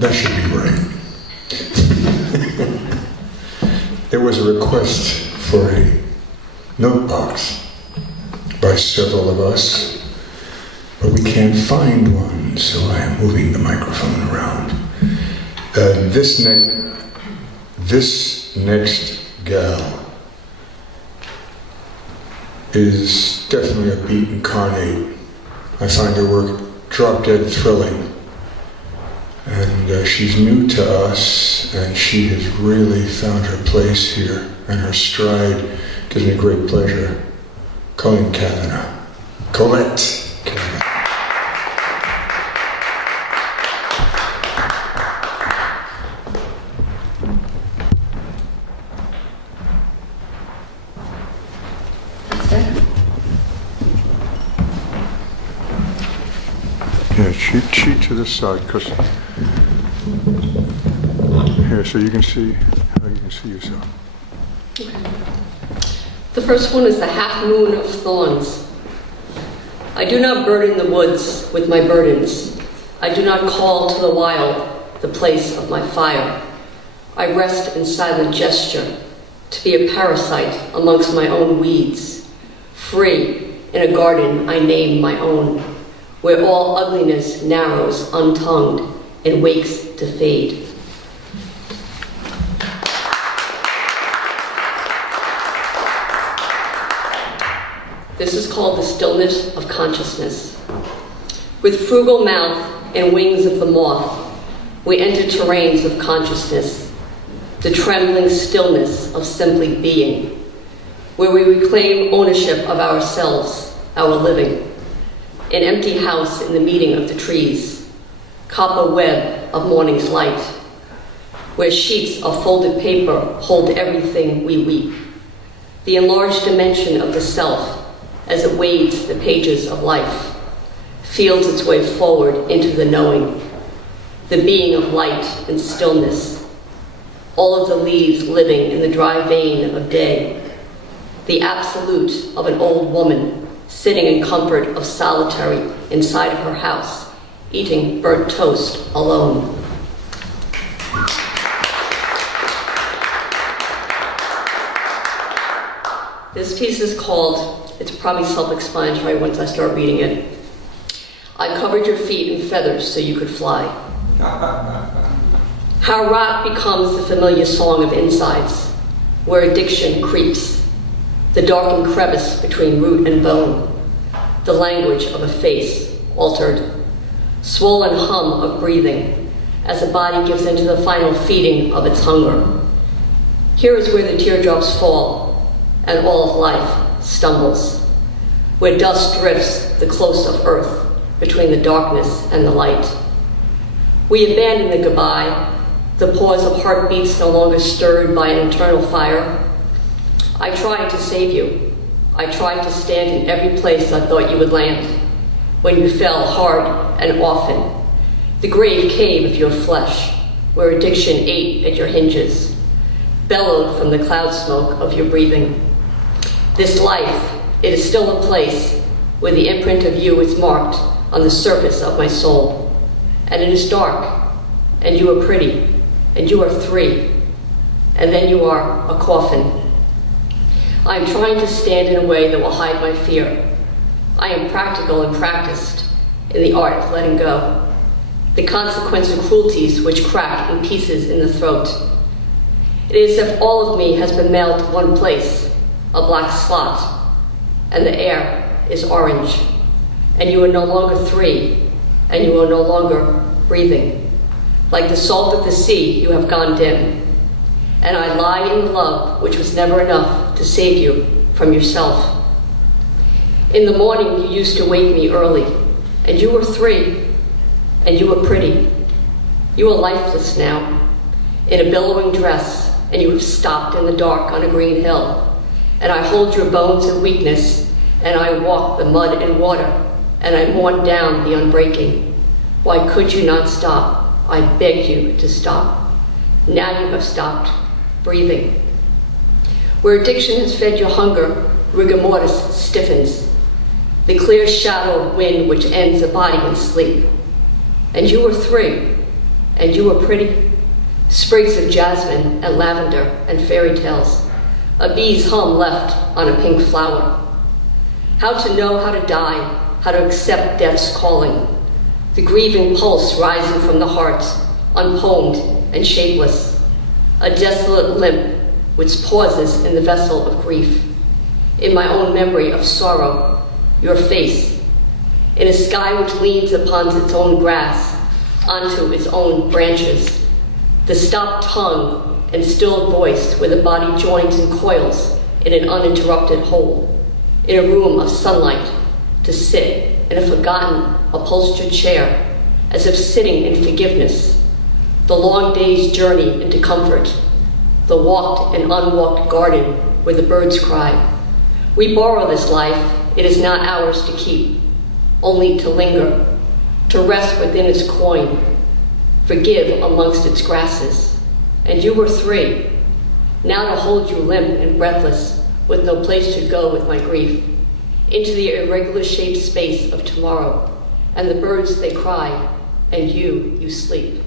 That should be right. There was a request for a note box by several of us, but we can't find one, so I am moving the microphone around. This next gal is definitely a beat incarnate. I find her work drop-dead thrilling. And she's new to us, and she has really found her place here, and her stride gives me great pleasure. Colette Kavana. Colette Kavana. Yeah, cheat to this side, because here, so you can see how you can see yourself. Okay. The first one is the half moon of thorns. I do not burden the woods with my burdens. I do not call to the wild, the place of my fire. I rest in silent gesture, to be a parasite amongst my own weeds, free in a garden I name my own, where all ugliness narrows untongued and wakes to fade. This is called the stillness of consciousness. With frugal mouth and wings of the moth, we enter terrains of consciousness, the trembling stillness of simply being, where we reclaim ownership of ourselves, our living. An empty house in the meeting of the trees, copper web of morning's light, where sheets of folded paper hold everything we weep, the enlarged dimension of the self as it wades the pages of life, feels its way forward into the knowing, the being of light and stillness, all of the leaves living in the dry vein of day, the absolute of an old woman sitting in comfort of solitary inside of her house, eating burnt toast alone. This piece is called, it's probably self-explanatory once I start reading it, I covered your feet in feathers so you could fly. How rot becomes the familiar song of insides, where addiction creeps, the darkened crevice between root and bone, the language of a face altered, swollen hum of breathing as the body gives into the final feeding of its hunger. Here is where the teardrops fall and all of life stumbles, where dust drifts the close of earth between the darkness and the light. We abandon the goodbye, the pause of heartbeats no longer stirred by an internal fire. I tried to save you. I tried to stand in every place I thought you would land, when you fell hard and often, the grave cave of your flesh, where addiction ate at your hinges, bellowed from the cloud smoke of your breathing. This life, it is still a place where the imprint of you is marked on the surface of my soul. And it is dark, and you are pretty, and you are 3, and then you are a coffin. I am trying to stand in a way that will hide my fear. I am practical and practiced in the art of letting go, the consequence of cruelties which crack in pieces in the throat. It is as if all of me has been mailed to one place, a black slot, and the air is orange, and you are no longer 3, and you are no longer breathing. Like the salt of the sea, you have gone dim, and I lie in the love which was never enough to save you from yourself. In the morning, you used to wake me early, and you were 3, and you were pretty. You are lifeless now, in a billowing dress, and you have stopped in the dark on a green hill, and I hold your bones in weakness, and I walk the mud and water, and I mourn down the unbreaking. Why could you not stop? I begged you to stop. Now you have stopped breathing. Where addiction has fed your hunger, rigor mortis stiffens, the clear shadow of wind which ends a body in sleep. And you were 3, and you were pretty. Sprigs of jasmine and lavender and fairy tales. A bee's hum left on a pink flower. How to know how to die, how to accept death's calling. The grieving pulse rising from the heart, unpoemed and shapeless. A desolate limp which pauses in the vessel of grief. In my own memory of sorrow, your face. In a sky which leans upon its own grass, onto its own branches. The stopped tongue and stilled voice where the body joins and coils in an uninterrupted whole. In a room of sunlight, to sit in a forgotten, upholstered chair, as if sitting in forgiveness. The long day's journey into comfort. The walked and unwalked garden where the birds cry. We borrow this life, it is not ours to keep, only to linger, to rest within its coin, forgive amongst its grasses. And you were 3, now to hold you limp and breathless, with no place to go with my grief, into the irregular shaped space of tomorrow, and the birds they cry, and you sleep.